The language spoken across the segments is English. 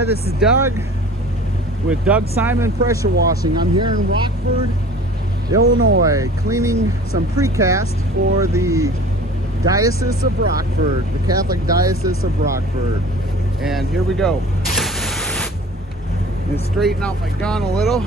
Hi, this is Doug with Doug Simon Pressure Washing. I'm here in Rockford, Illinois, cleaning some precast for the Diocese of Rockford, the Catholic Diocese of Rockford. And here we go. And straighten out my gun a little.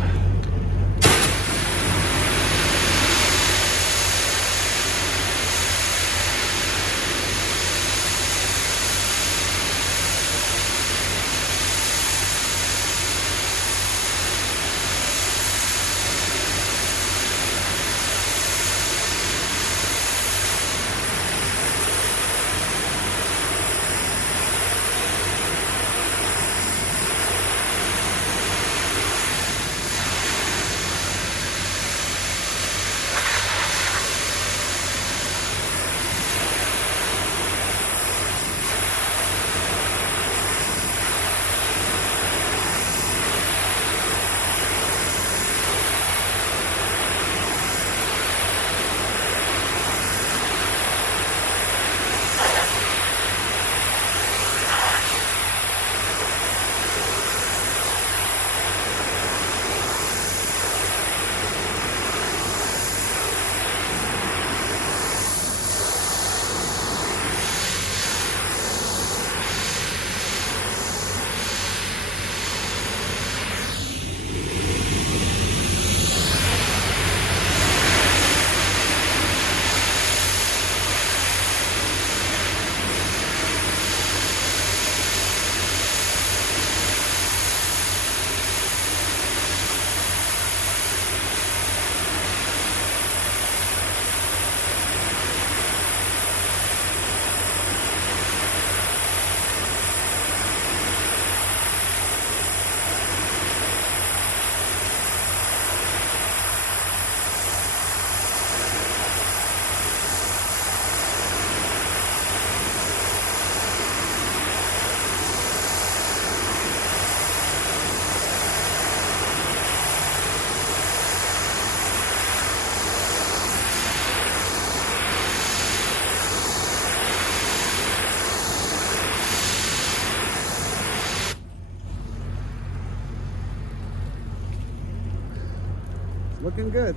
Looking good.